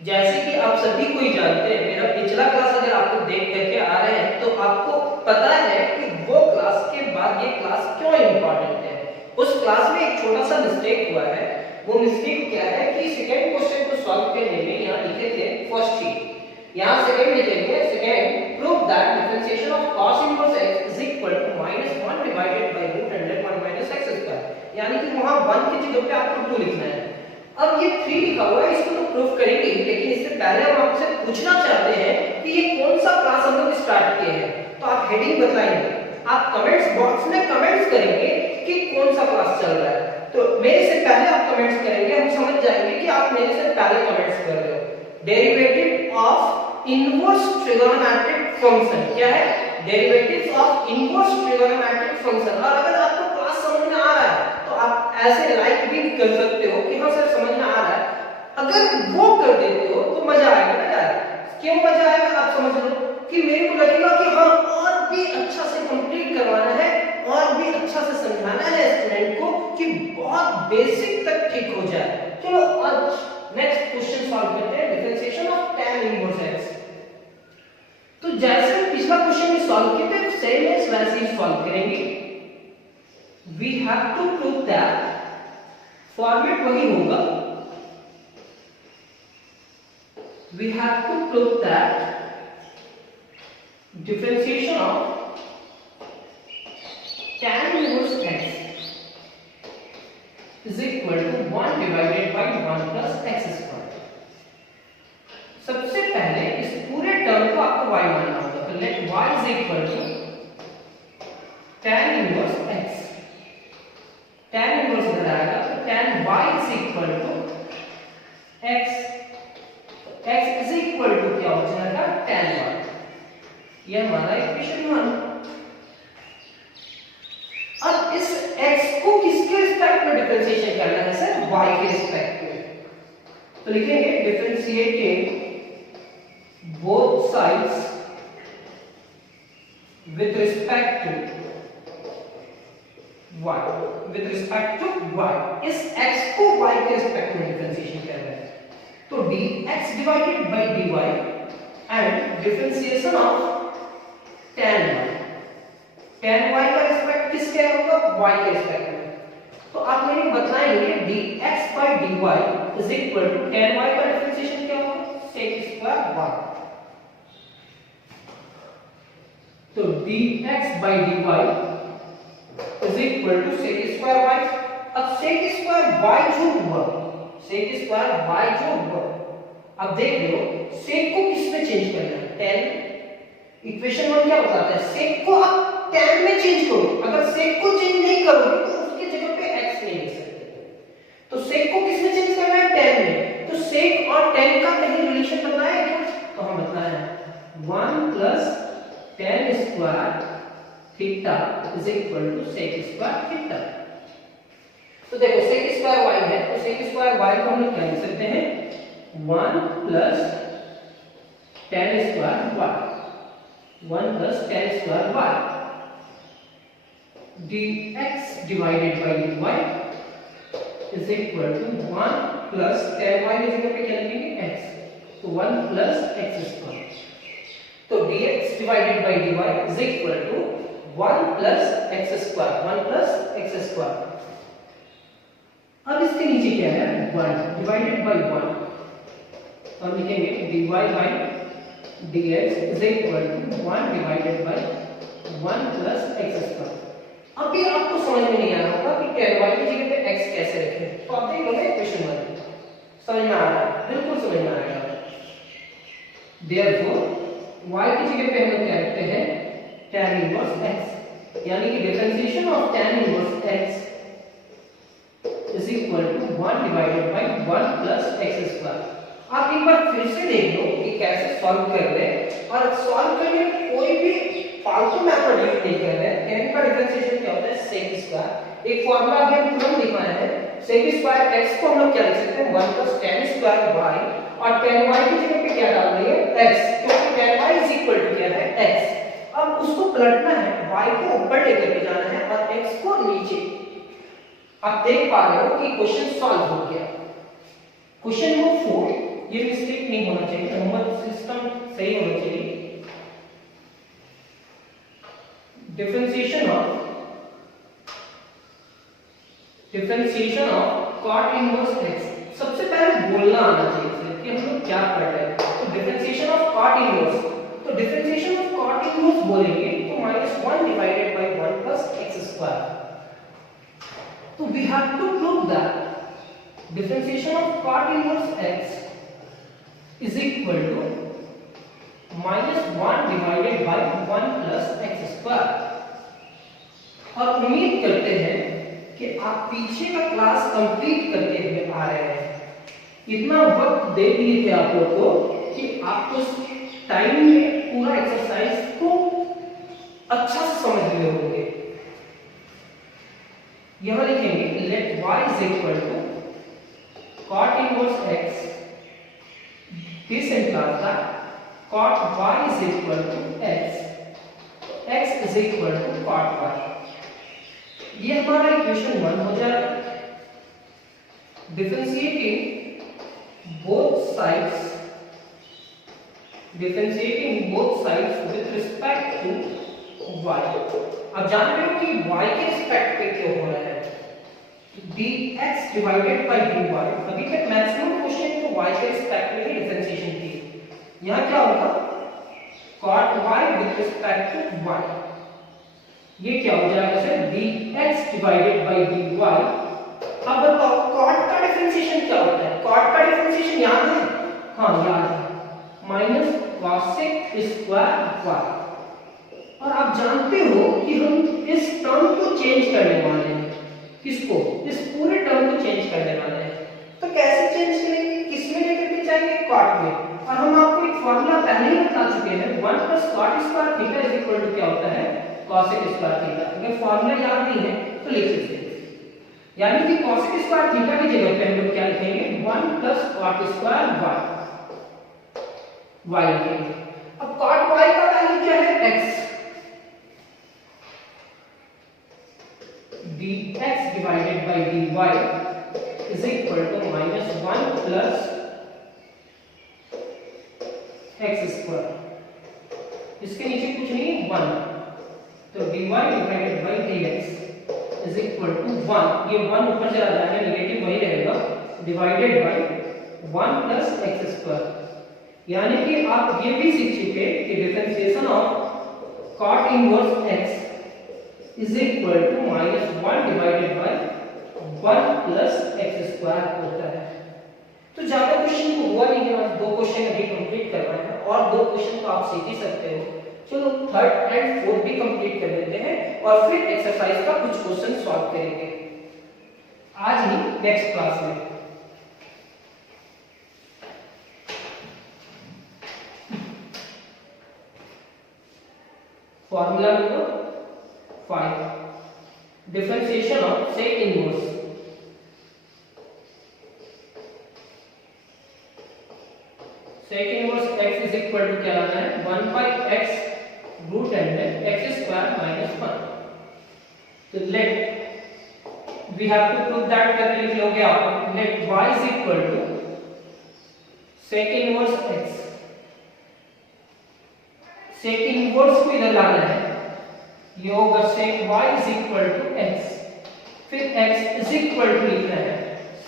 जैसे कि आप सभी को ही जानते हैं, मेरा पिछला क्लास अगर आप लोग देख करके आ रहे हैं तो आपको पता है कि वो क्लास के बाद ये क्लास क्यों इंपॉर्टेंट है। उस क्लास में एक छोटा सा मिस्टेक हुआ है। वो मिस्टेक क्या है कि सेकंड क्वेश्चन को सॉल्व करने में यहाँ लिखे थे फर्स्ट ही, यहाँ सेकंड लिखेंगे second prove that differentiation of cos inverse x is equal to -1 divided by root under 1 minus x square, यानी कि वहां 1 की जगह पे आपको 2 लिखना है। अब ये 3 लिखा हुआ है, इसको तो प्रूफ करेंगे, लेकिन इससे पहले हम आपसे पूछना चाहते हैं कि ये कौन सा क्लास हम लोग स्टार्ट किए हैं। तो आप हेडिंग बताएंगे, आप कमेंट्स बॉक्स में कमेंट्स करेंगे कि कौन सा क्लास चल रहा है। तो मेरे से पहले आप कमेंट्स करेंगे, हम समझ जाएंगे कि आप मेरे से पहले कमेंट्स कर रहे हो। Derivative of inverse trigonometric function क्या है? Derivatives of inverse trigonometric function. और अगर आपको क्लास समझ में आ रहा है तो आप ऐसे लाइक भी कर सकते हो कि हाँ सर समझ में आ रहा है। अगर वो कर देते हो तो मजा आएगा ना यार। क्यों मजा आएगा आप समझ लो कि मेरे को लगेगा कि हाँ और भी अच्छा से कंप्लीट करवाना है और भी अच्छा से समझाना है स्टूडेंट को कि बहुत बेसिक तक ठीक हो जाए। चलो आज नेक्स्ट क्वेश्चन सॉल्व करते हैं, differentiation of tan inverse x। तो जैसे हम पिछला क्वेश्चन में सॉल्व किए थे सेम एज वैसे ही सॉल्व करेंगे। We have to prove that, format वही होगा, we have to prove that differentiation of tan inverse x is equal to 1 divided by 1 plus x square। सबसे पहले इस पूरे टर्म को आपको y मानना होगा, तो let y is equal to tan inverse x। tan inverse इधर आएगा तो tan y is equal to x। x is equal to क्या हो जाएगा? tan y। ये हमारा इक्वेशन 1। अब इस x को किसके रिस्पेक्ट में डिफरेंशिएशन करना है सर? y के रिस्पेक्ट में। तो लिखेंगे differentiating both sides with respect to y, with respect to y। इस x को y के रिस्पेक्ट में डिफरेंशिएशन कर रहे हैं तो dx divided by dy and differentiation of tan y। tan y का रिस्पेक्ट किसके होगा? y के रिस्पेक्ट में। तो आप मेरे बताएंगे dx by dy is equal to tan y का डिफरेंशिएशन क्या होगा? sec square y। तो dx by dy is equal to sec square y। अब sec स्क्वायर y जो हुआ, sec स्क्वायर y जो हुआ, अब देख रहे हो sec को किस में चेंज करना है? tan। इक्वेशन 1 क्या बताता है? sec को आप tan में चेंज करो। अगर sec को चेंज नहीं करोगे तो उसकी जगह पे x नहीं लिख सकते। तो sec को किस में चेंज करना है? tan में। तो sec और tan का कहीं रिलेशन बताया है क्या? तो हम बताया 1 plus tan square theta is equal to sec square theta. तो देखो sec स्क्वायर y है तो sec स्क्वायर y को हम लोग क्या लिख सकते हैं? 1 plus tan square y, 1 plus tan square y। dx divided by dy is equal to 1 plus tan y की जगह पे क्या लिखेंगे? x, तो 1 plus x स्क्वायर। तो dx divided by dy is equal to 1 plus x square, 1 plus x square. अब इसके नीचे क्या है? 1 डिवाइडेड बाय 1, तो हम लिखेंगे dy by dx is equal to 1 divided by 1 plus x square. अभी आपको समझ में नहीं आया होगा कि tan y की जगह पे x कैसे रखें। तो आप देख लो इक्वेशन 1 समझ में आ रहा है, बिल्कुल समझ में आएगा। देयरफॉर y की जगह पे हम लोग क्या रखते हैं? tan इनवर्स x, यानी कि differentiation of tan inverse x is equal to 1 divided by 1 plus x square। आप एक बार फिर से देख लो कि कैसे सॉल्व कर रहे हैं, और सॉल्व करने में कोई भी फालतू मेथड यूज नहीं कर रहे हैं। tan का डिफरेंशिएशन क्या होता है? sec square. एक फार्मूला अभी हम तुरंत लिखवाए हैं, sec स्क्वायर x को हम लोग क्या लिख सकते हैं? 1 plus tan स्क्वायर y, और tan y की जगह पे क्या डाल देंगे? x, क्योंकि tan y is equal to क्या है? x। अब उसको पलटना है, y को ऊपर लेकर के जाना है और x को नीचे। आप देख पा रहे हो कि क्वेश्चन सॉल्व हो गया। क्वेश्चन नंबर 4 ये mistake differentiation of cot inverse x। सबसे पहले बोलना आना चाहिए कि हम लोग क्या पढ़ रहे हैं। तो डिफरेंशिएशन ऑफ cot इनवर्स, तो डिफरेंशिएशन ऑफ cot इनवर्स बोलेंगे तो -1 divided by 1 plus x square. तो we have to prove that differentiation of cot inverse x is equal to -1 divided by 1 plus x square. और उम्मीद करते हैं कि आप पीछे का क्लास कंप्लीट करते हुए आ रहे हैं। इतना वक्त दे दिए थे आप लोग को कि आपको टाइम में पूरा एक्सरसाइज को अच्छा से समझ लिए होंगे। यहां लिखेंगे let y is equal to cot inverse x, this implies that cot y is equal to x, x is equal to cot y। ये हमारा इक्वेशन 1 हो जाएगा। Differentiating both sides with respect to y। अब जान रहे हो कि y के रिस्पेक्ट पे क्यों हो रहा है, dx डिवाइडेड बाय dy। अभी तक मैक्सिमम क्वेश्चन तो y के रिस्पेक्ट में ही डिफरेंशिएशन की। यहां क्या होगा, cot y with respect to y। ये क्या हो जाएगा sir, dx divided by dy। अब बताओ cot का डिफरेंशिएशन क्या होता है। cot का डिफरेंशिएशन याद है, हां याद है, माइनस cosec स्क्वायर y। और आप जानते हो कि हम इस टर्म को चेंज करने वाले हैं। किसको, इस पूरे टर्म को चेंज करने वाले हैं। तो कैसे चेंज करेंगे, किसमें लेकर के जाएंगे, cot में। और हम आपको एक फार्मूला पहले ही बता चुके हैं, 1 plus cot square theta is equal to क्या होता है, cosec स्क्वायर थीटा। अगर फार्मूला याद नहीं है तो लिख सकते हैं। यानी कि cosec स्क्वायर थीटा की जगह पे हम लोग क्या लिखेंगे, 1 प्लस cot स्क्वायर y लिखेंगे। अब cot y का वैल्यू क्या है, x। dx divided by dy is equal to -1 plus x square. इसके नीचे कुछ नहीं, 1। तो dy डिवाइडेड बाय dx इज इक्वल टू 1। ये 1 ऊपर चला जाएगा, नेगेटिव वही रहेगा, divided by 1 plus x square. यानी कि आप ये भी सीख चुके कि differentiation of cot inverse x is equal to -1 divided by 1 plus x square होता है। तो ज्यादा क्वेश्चन को हुआ नहीं है, 2 क्वेश्चन अभी कंप्लीट करवाए हैं और 2 क्वेश्चन तो आप सीख ही सकते हो। चलो 3rd एंड 4th भी कंप्लीट कर लेते हैं और फिर एक्सरसाइज का कुछ क्वेश्चन सॉल्व करेंगे आज ही नेक्स्ट क्लास में। Formula number 5, differentiation of sec inverse. sec inverse x is equal to क्या लाना है, 1 by x root under x square minus 1। तो let we have to prove that करके लिख लोगे आप, let y is equal to sec inverse x। sec inverse को इधर लाना है, ये होगा sec y is equal to x, फिर x इज इक्वल टू लिखना है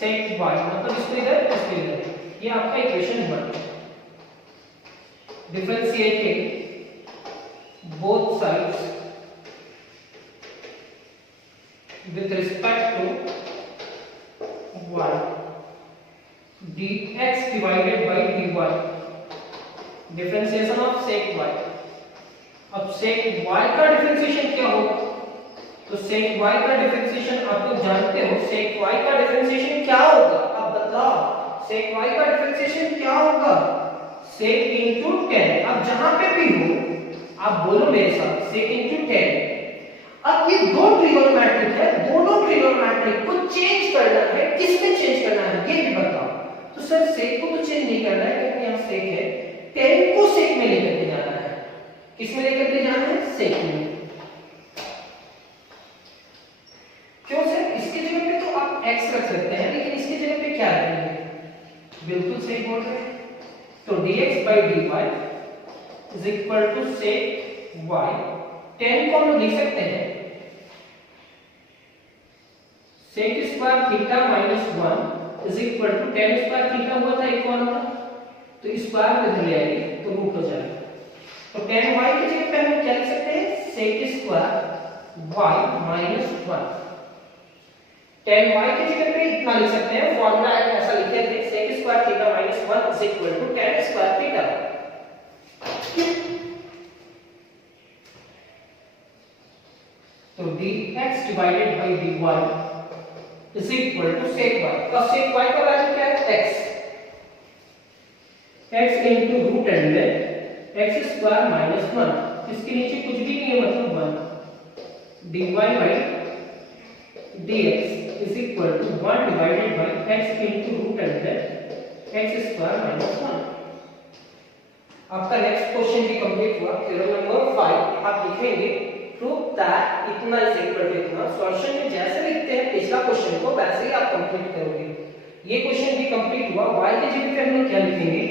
sec y, मतलब इसको इधर इसको इधर। ये आपका equation 1। Differentiating both sides with respect to y, dx divided by dy, differentiation of sec y। अब sec y का डिफरेंशिएशन क्या होगा, तो sec y का डिफरेंशिएशन आप लोग जानते हो, sec y का डिफरेंशिएशन क्या होगा, अब बताओ sec y का डिफरेंशिएशन क्या होगा, sec into 10। अब जहां पे भी हो आप बोलो मेरे साथ, sec into 10। अब ये 2 ट्रिगोनोमेट्रिक है, दोनों ट्रिगोनोमेट्रिक को चेंज करना है, किसमें चेंज करना है ये भी बताओ। तो सर sec को तो चेंज नहीं करना है क्योंकि यहाँ sec है, 10 को sec में लेकर के जाना है। किसमें लेकर के जाना है, sec में। क्यों सर, इसके जगह पे तो आप x रख सकते हैं, लेकिन इसके जगह पे क्या रखेंगे, बिल्कुल सही बोल रहे हैं। तो dx by dy is equal to sec y tan को हम लिख सकते हैं sec square theta minus 1 is equal to tan square theta हुआ था एक वाला, तो स्क्वायर पे इधर ले आएंगे तो रूट हो जाएगा। तो tan y की जगह पे हम क्या लिख सकते हैं sec square y minus 1। tan y की जगह पे इतना लिख सकते हैं, फॉर्मूला ऐसा लिखे थे sec square theta minus 1 is equal to tan square theta. तो dx divided by dy is equal to sec y। और sec y का वैल्यू क्या है x, x into root under x square minus 1, इसके नीचे कुछ भी नहीं है मतलब 1 dy bye dx is equal to 1 divided by x into root under x square minus 1। आपका नेक्स्ट क्वेश्चन भी कंप्लीट हुआ। थ्योरम नंबर 5 आप लिखेंगे प्रूव दैट इतना इज इक्वल टू इतना। सॉल्यूशन में जैसे लिखते हैं पिछला क्वेश्चन को वैसे ही आप कंप्लीट करोगे। ये क्वेश्चन भी कंप्लीट हुआ। y के जगह पे हम लोग क्या लिखेंगे,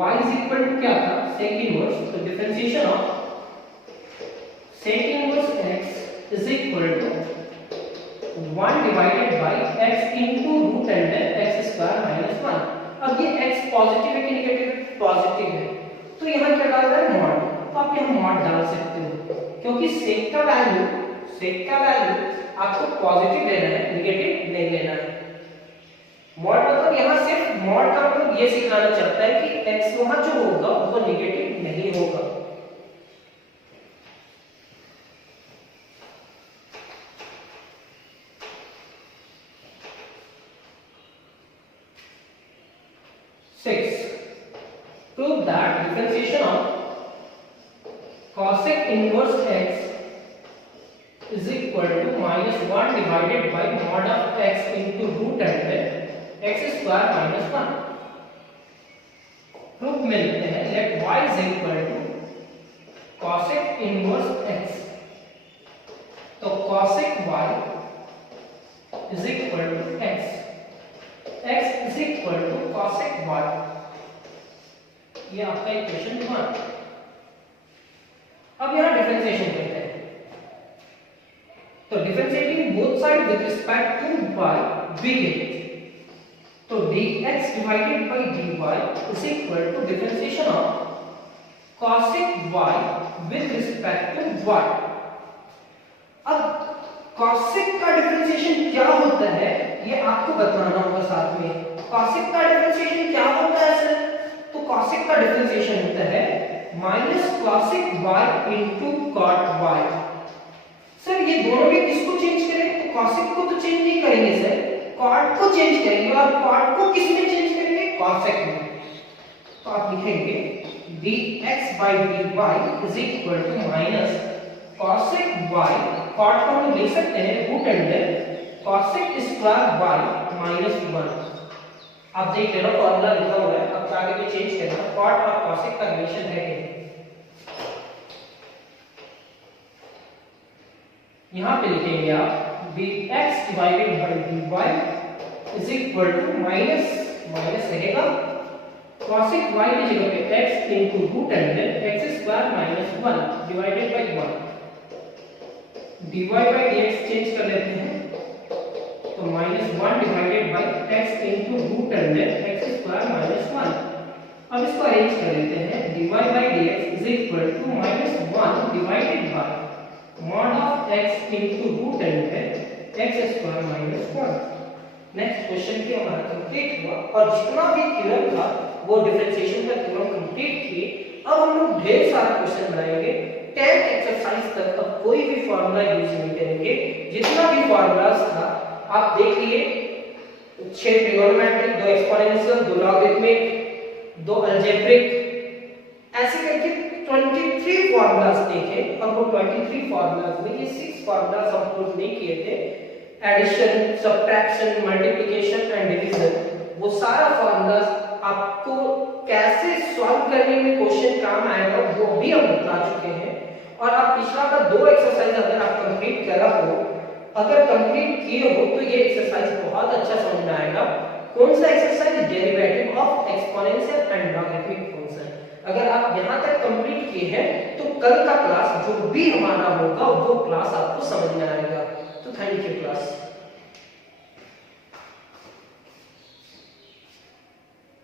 y इज इक्वल टू क्या था sec इनवर्स, तो differentiation of sec inverse x is equal to 1 divided by x into root under x square minus 1। अब ये x पॉजिटिव है कि नेगेटिव, पॉजिटिव है, तो यहां क्या डाल रहा है मॉड, तो आप यहां मॉड डाल सकते हो क्योंकि sec का वैल्यू आपको पॉजिटिव लेना है, नेगेटिव नहीं लेना है। मॉड मतलब यहां सिर्फ मॉड का मतलब ये सिखाना चाहता है कि x वहां जो होगा वो नेगेटिव नहीं होगा। Prove that differentiation of cosec inverse x is equal to minus 1 divided by mod of x into root under x square minus 1। Proof में लिखते हैं let y is equal to cosec inverse x, तो cosec y is equal to x is equal to cosec y। ये आपका equation 1। अब यहां differentiation करते हैं, तो differentiating both side with respect to y we get, तो dx divided by dy is equal to differentiation of cosec y with respect to y। अब cosec का डिफरेंशिएशन क्या होता है ये आपको बताना होगा साथ में। cosec का डिफरेंशिएशन क्या होता है सर, तो cosec का डिफरेंशिएशन होता है minus cosec y into cot y। Sir ये दोनों में किसको चेंज करें, तो cosec को तो चेंज नहीं करेंगे सर, cot को चेंज करेंगे, और cot को किस में चेंज करेंगे, cosec में। तो आप लिखेंगे dx by dy is equal to minus cosec y, cot को हम लिख सकते हैं root under cosec square y minus 1। आप देख लेना फॉर्मूला लिखा हुआ है, अब आगे भी चेंज करना, cot और cosec का रिलेशन है कि यहां पे लिखेंगे आप dx divided by dy is equal to minus रहेगा cosec y की जगह पे x into root under x square minus 1 divided by 1। dy bye dx change कर लेते हैं, तो -1 divided by x into root under x square minus 1। अब इसको अरेंज कर लेते हैं, dy bye dx is equal to -1 divided by mod of x into root under x square minus 1। Next question भी हमारा कंप्लीट हुआ और जितना भी थ्योरम था वो डिफरेंशिएशन का थ्योरम कंप्लीट किए। अब हम लोग ढेर सारे क्वेश्चन बनाएंगे 10 एक्सरसाइज तक। अब कोई भी फार्मूला यूज नहीं करेंगे, जितना भी फार्मूलास था आप देख लिए, 6 ट्रिगोनोमेट्रिक, 2 एक्सपोनेंशियल, 2 लॉगरिथमिक, 2 अलजेब्रिक, ऐसे करके 23 फार्मूलास देखे। और वो 23 फार्मूलास में ये 6 फार्मूलास हम प्रूव नहीं किए थे, addition, subtraction, multiplication and division. वो सारा फार्मूलास आपको कैसे सॉल्व करने में क्वेश्चन काम आएगा वो भी हम बता चुके हैं। और आप पिछला का 2 एक्सरसाइज अगर आप कंप्लीट करा हो, अगर कंप्लीट किए हो तो ये एक्सरसाइज बहुत अच्छा समझ में आएगा। कौन सा exercise, derivative of exponential and logarithmic function. अगर आप यहां तक कंप्लीट किए हैं तो कल का क्लास जो भी हमारा होगा वो क्लास आपको समझ में आएगा। तो थैंक यू क्लास।